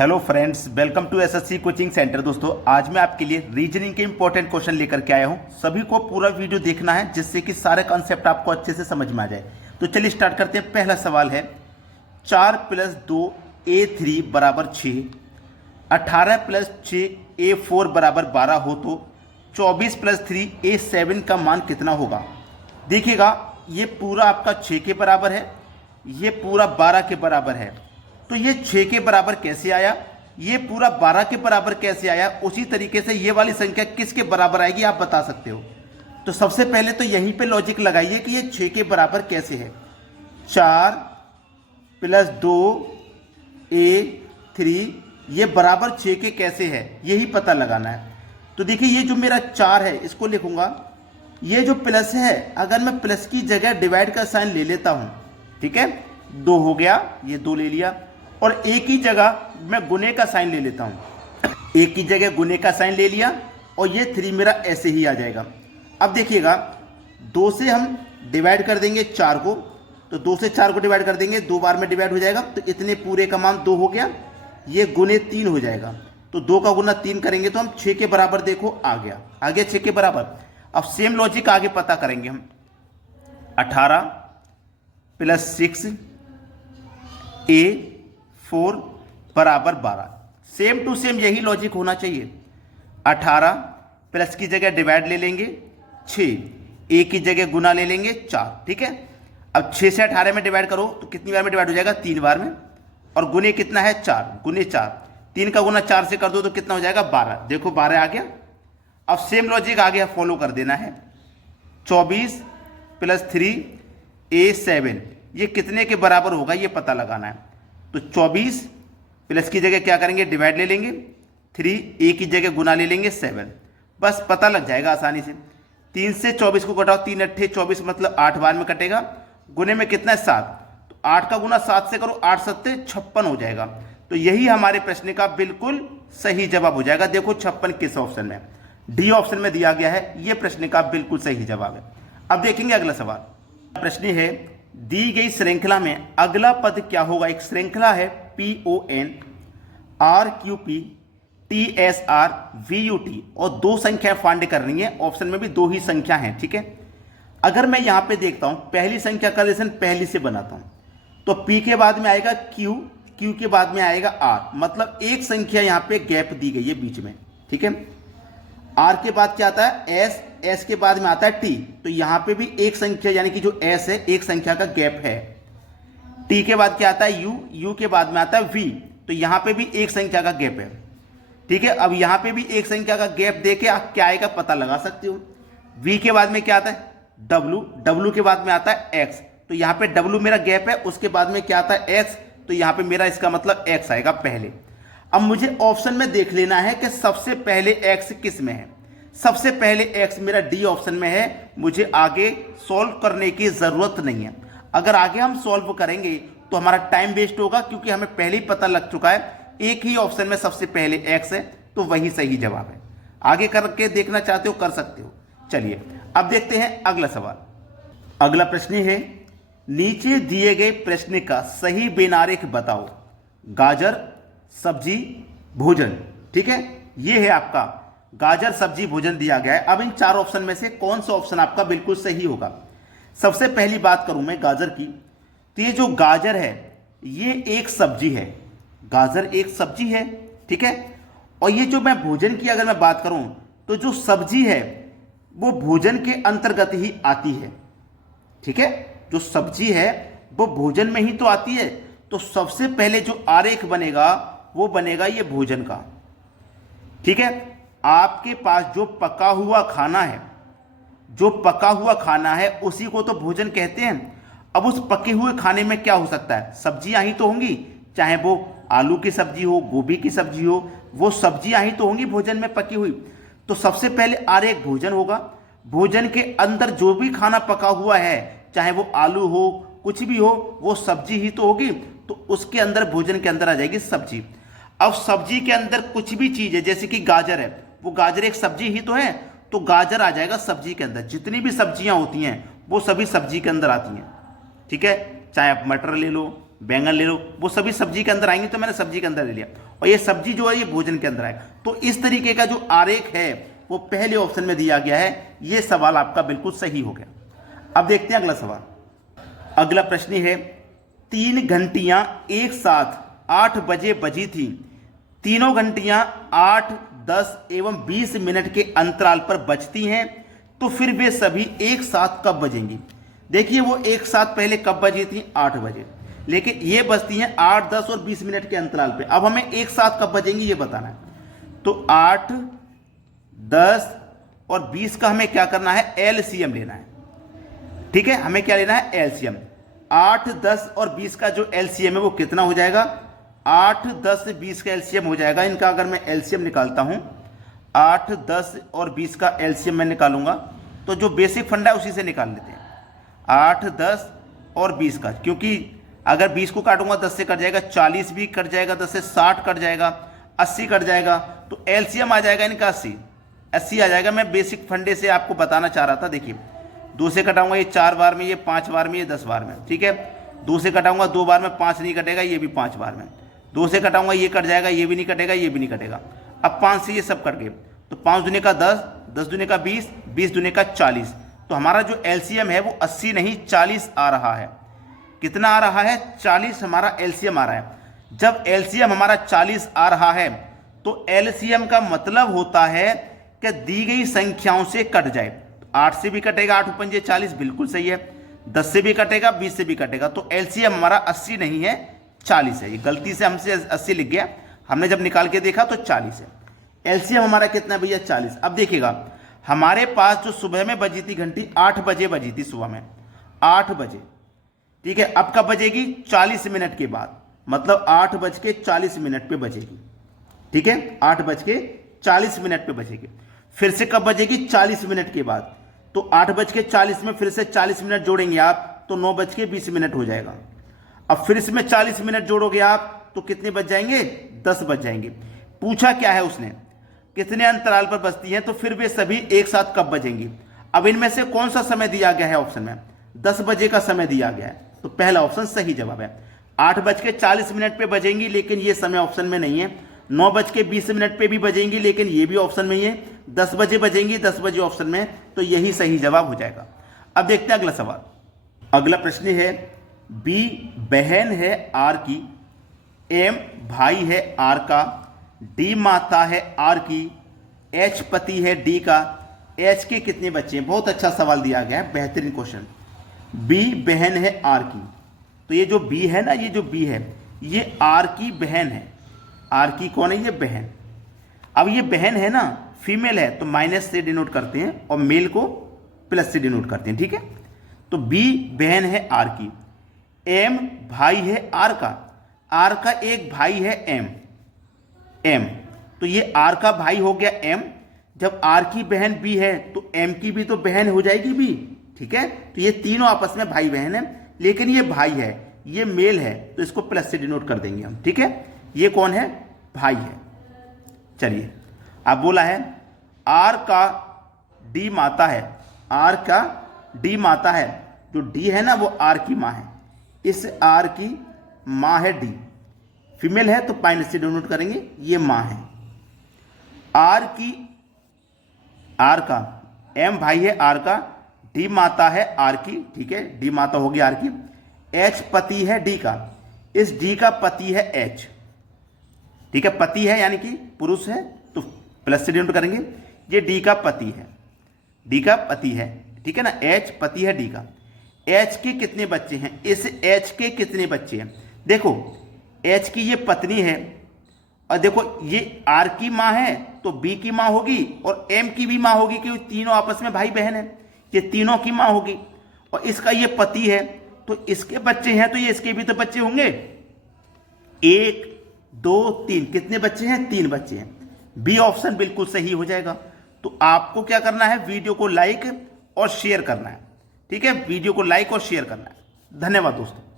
Hello friends, welcome to SSC coaching centre. दोस्तों, आज मैं आपके लिए रीजनिंग के इंपॉर्टेंट क्वेश्चन लेकर के आया हूं। सभी को पूरा वीडियो देखना है जिससे कि सारे कॉन्सेप्ट आपको अच्छे से समझ में आ जाए। तो चलिए स्टार्ट करते हैं। पहला सवाल है 4 + 2 A3 = 6, 18 + 6 A4 = 12 हो तो 24 + 3 A7 का मान कितना होगा। देखिएगा, ये पूरा आपका 6 के बराबर है, ये पूरा 12 के बराबर है। तो ये 6 के बराबर कैसे आया, ये पूरा 12 के बराबर कैसे आया, उसी तरीके से ये वाली संख्या किसके बराबर आएगी आप बता सकते हो। तो सबसे पहले तो यहीं पे लॉजिक लगाइए कि ये 6 के बराबर कैसे है। 4 + 2 A3 ये बराबर 6 के कैसे है, यही पता लगाना है। तो देखिए, ये जो मेरा 4 है इसको लिखूंगा, ये जो प्लस है अगर मैं प्लस की जगह डिवाइड का साइन ले लेता हूं, ठीक है, 2 हो गया, ये 2 ले लिया, और एक ही जगह मैं गुने का साइन ले लेता हूं, एक ही जगह गुने का साइन ले लिया, और ये 3 मेरा ऐसे ही आ जाएगा। अब देखिएगा, 2 से हम डिवाइड कर देंगे 4 को, तो 2 से 4 को डिवाइड कर देंगे, 2 बार में डिवाइड हो जाएगा, तो इतने पूरे का मान 2 हो गया, ये गुने 3 हो जाएगा। तो 2 का गुना 3 करेंगे तो हम 6 के बराबर, देखो आ गया 6 के बराबर। अब सेम लॉजिक आगे पता करेंगे हम। 18 + 6 A4 = 12। सेम टू सेम यही लॉजिक होना चाहिए। 18 प्लस की जगह डिवाइड ले लेंगे 6, ए की जगह गुना ले लेंगे 4, ठीक है। अब 6 से 18 में डिवाइड करो तो कितनी बार में डिवाइड हो जाएगा, 3 बार में, और गुने कितना है 4, गुने 4, 3 का गुना 4 से कर दो तो कितना हो जाएगा 12, देखो 12 आ गया। अब सेम लॉजिक आगे फॉलो कर देना है। 24 + 3 A7 ये कितने के बराबर होगा ये पता लगाना है। तो 24 प्लस की जगह क्या करेंगे, डिवाइड ले लेंगे, 3 ए की जगह गुना ले लेंगे 7, बस पता लग जाएगा आसानी से। 3 से 24 को घटाओ, 3 × 8 = 24, मतलब 8 बार में कटेगा। गुने में कितना है 7, तो 8 का गुना 7 से करो, 8 × 7 = 56 हो जाएगा। तो यही हमारे प्रश्न का बिल्कुल सही जवाब हो जाएगा। देखो 56 किस ऑप्शन में, डी ऑप्शन में दिया गया है, यह प्रश्न का बिल्कुल सही जवाब है। अब देखेंगे अगला सवाल। प्रश्न है, दी गई श्रृंखला में अगला पद क्या होगा। एक श्रृंखला है PON RQP TSR VUT और 2 संख्या फाइंड करनी है। ऑप्शन में भी 2 ही संख्या है, ठीक है। अगर मैं यहां पे देखता हूं, पहली संख्या का रिलेशन पहली से बनाता हूं, तो P के बाद में आएगा Q, Q के बाद में आएगा R, मतलब एक संख्या यहां पे गैप दी गई है बीच में, ठीक है। R के बाद क्या आता है S, S के बाद में आता है T, तो यहां पे भी एक संख्या यानी कि जो S है एक संख्या का गैप है। T के बाद क्या आता है U, U के बाद में आता है V, तो यहां पे भी एक संख्या का गैप है, ठीक है। अब यहां पे भी एक संख्या का गैप देके आप क्या आएगा पता लगा सकते हो। V के बाद में क्या आता है W, W के बाद में आता है X, तो यहां पे W मेरा गैप है, उसके बाद में क्या आता है X, तो यहां पे मेरा इसका मतलब X आएगा पहले। अब मुझे ऑप्शन में देख लेना है कि सबसे पहले X किस में है। सबसे पहले X मेरा D ऑप्शन में है, मुझे आगे सॉल्व करने की जरूरत नहीं है। अगर आगे हम सॉल्व करेंगे तो हमारा टाइम वेस्ट होगा, क्योंकि हमें पहले ही पता लग चुका है एक ही ऑप्शन में सबसे पहले X है, तो वही सही जवाब है। आगे करके देखना चाहते हो कर सकते हो। चलिए अब देखते हैं अगला सवाल। अगला प्रश्न है, नीचे दिए गए प्रश्न का सही बेनारेख बताओ। गाजर सब्जी भोजन, ठीक है, ये है आपका गाजर सब्जी भोजन दिया गया है। अब इन 4 ऑप्शन में से कौन सा ऑप्शन आपका बिल्कुल सही होगा। सबसे पहली बात करूं मैं गाजर की, तो ये जो गाजर है ये एक सब्जी है, गाजर एक सब्जी है, ठीक है। और ये जो मैं भोजन की अगर मैं बात करूं, तो जो सब्जी है वो भोजन के अंतर्गत ही आती है, ठीक है। जो सब्जी है वो भोजन में ही तो आती है, तो सबसे पहले जो आरेख बनेगा वो बनेगा ये भोजन का, ठीक है। आपके पास जो पका हुआ खाना है, जो पका हुआ खाना है उसी को तो भोजन कहते हैं। अब उस पके हुए खाने में क्या हो सकता है, सब्जियां ही तो होंगी, चाहे वो आलू की सब्जी हो, गोभी की सब्जी हो, वो सब्जियां ही तो होंगी भोजन में पकी हुई। तो सबसे पहले आरेख भोजन होगा, भोजन के अंदर जो भी खाना पका हुआ है, चाहे वो आलू हो कुछ भी हो, वो सब्जी ही तो होगी, तो उसके अंदर भोजन के अंदर आ जाएगी सब्जी। अब सब्जी के अंदर कुछ भी चीज है, जैसे कि गाजर है, वो गाजर एक सब्जी ही तो है, तो गाजर आ जाएगा सब्जी के अंदर। जितनी भी सब्जियां होती हैं वो सभी सब्जी के अंदर आती हैं, ठीक है। चाहे आप मटर ले लो, बैंगन ले लो, वो सभी सब्जी के अंदर आएंगे, तो मैंने सब्जी के अंदर ले लिया, और ये सब्जी जो है ये भोजन के अंदर आएगा। तो इस तरीके का जो आरेख है वो पहले ऑप्शन में दिया गया है। ये सवाल आपका बिल्कुल सही हो गया। अब देखते हैं अगला सवाल। अगला प्रश्न है, 3 घंटियां एक साथ 8 बजे बजी थी। तीनों घंटियां 8, 10 एवं 20 मिनट के अंतराल पर बजती हैं, तो फिर वे सभी एक साथ कब बजेंगी? देखिए वो एक साथ पहले कब बजी थी? 8 बजे, लेकिन ये बजती हैं 8, 10 और 20 मिनट के अंतराल पे। अब हमें एक साथ कब बजेंगी ये बताना है। तो 8, 10 और 20 का हमें क्या करना है? एलसीएम लेना है। ठीक है, हमें क्या लेना है? एलसीएम। 8, 10 और 20 का जो एलसीएम है वो कितना हो जाएगा? 8, 10, 20 का एलसीएम हो जाएगा। इनका अगर मैं एलसीएम निकालता हूं, 8, 10 और 20 का एलसीएम मैं निकालूंगा, तो जो बेसिक फंडा है उसी से निकाल लेते हैं। 8, 10 और 20 का, क्योंकि अगर 20 को काटूंगा 10 से कट जाएगा, 40 भी कट जाएगा, 10 से 60 कट जाएगा, 80 कट जाएगा, तो एलसीएम आ जाएगा इनका 80 आ जाएगा। मैं बेसिक फंडे से आपको बताना चाह रहा था। देखिए 2 से कटाऊंगा ये 4 बार में, ये 5 बार में, ये 10 बार में। ठीक है, 2 से कटाऊंगा 2 बार में, 5 नहीं कटेगा, ये भी 5 बार में। 2 से कटाऊंगा ये कट जाएगा, ये भी नहीं कटेगा, ये भी नहीं कटेगा। अब 5 से ये सब कट गए, तो 5 दूने का 10, 10 दूने का 20, 20 दूने का 40। तो हमारा जो एलसीएम है वो 80 नहीं 40 आ रहा है। कितना आ रहा है? 40 हमारा एलसीएम आ रहा है। जब एलसीएम हमारा 40 आ रहा है तो एलसीएम का मतलब होता है कि दी गई संख्याओं से कट जाए। 8 से भी कटेगा, 8 पंजे 40, बिल्कुल सही है। 10 से भी कटेगा, 20 से भी कटेगा, तो एलसीएम हमारा 80 नहीं है 40 है। ये गलती से हमसे 80 लिख गया, हमने जब निकाल के देखा तो 40 है। एलसीएम हमारा कितना भैया? 40। अब देखिएगा हमारे पास जो सुबह में बजी थी घंटी, 8 बजे बजी थी, सुबह में 8 बजे। ठीक है, अब कब बजेगी? 40 मिनट के बाद, मतलब 8:40 पे बजेगी। ठीक है, 8:40 पे बजेगी। फिर से कब बजेगी? 40 मिनट के बाद। तो 8:40 में फिर से 40 मिनट जोड़ेंगे आप, तो 9:20 हो जाएगा। अब फिर इसमें 40 मिनट जोड़ोगे आप तो कितने बज जाएंगे? 10 बज जाएंगे। पूछा क्या है उसने? कितने अंतराल पर बजती हैं, तो फिर वे सभी एक साथ कब बजेंगी? अब इनमें से कौन सा समय दिया गया है ऑप्शन में? 10 बजे का समय दिया गया है, तो पहला ऑप्शन सही जवाब है। 8:40 पे बजेंगी, लेकिन ये समय ऑप्शन में नहीं है। 9:20 पे भी बजेंगी, लेकिन ये भी ऑप्शन में ही है। 10 बजे बजेंगी, 10 बजे ऑप्शन में, तो यही सही जवाब हो जाएगा। अब देखते हैं अगला सवाल। अगला प्रश्न है, बी बहन है आर की, एम भाई है आर का, डी माता है आर की, एच पति है डी का, एच के कितने बच्चे हैं? बहुत अच्छा सवाल दिया गया है, बेहतरीन क्वेश्चन। बी बहन है आर की, तो ये जो बी है ना, ये जो बी है ये आर की बहन है। आर की कौन है? ये बहन। अब ये बहन है ना, फीमेल है, तो माइनस से डिनोट करते हैं और मेल को प्लस से डिनोट करते हैं। ठीक है, तो बी बहन है आर की, एम भाई है आर का, आर का एक भाई है एम, तो ये आर का भाई हो गया एम। जब आर की बहन बी है तो एम की भी तो बहन हो जाएगी बी। ठीक है, तो ये तीनों आपस में भाई बहन है, लेकिन ये भाई है, ये मेल है, तो इसको प्लस से डिनोट कर देंगे हम। ठीक है, ये कौन है? भाई है। चलिए, अब बोला है आर का डी माता है, आर का डी माता है, जो डी है ना वो आर की माँ है, इस आर की माँ है डी, फीमेल है तो माइनस से डिनोट करेंगे, ये माँ है। आर की, आर का, एम भाई है आर का, डी माता है आर की। ठीक है, डी माता होगी आर की, एच पति है डी का, इस डी का पति है एच। ठीक है, पति है यानी कि पुरुष है, तो प्लस से डिनोट करेंगे, ये डी का पति है, डी का पति है। ठीक है ना, एच पति है डी का। एच के कितने बच्चे हैं? इस एच के कितने बच्चे हैं? देखो एच की ये पत्नी है, और देखो ये आर की माँ है तो बी की माँ होगी और एम की भी माँ होगी, क्योंकि तीनों आपस में भाई बहन है, ये तीनों की माँ होगी। और इसका ये पति है तो इसके बच्चे हैं, तो ये इसके भी तो बच्चे होंगे। 1, 2, 3, कितने बच्चे हैं? 3 बच्चे हैं। बी ऑप्शन बिल्कुल सही हो जाएगा। तो आपको क्या करना है? वीडियो को लाइक और शेयर करना है। ठीक है, वीडियो को लाइक और शेयर करना है। धन्यवाद दोस्तों।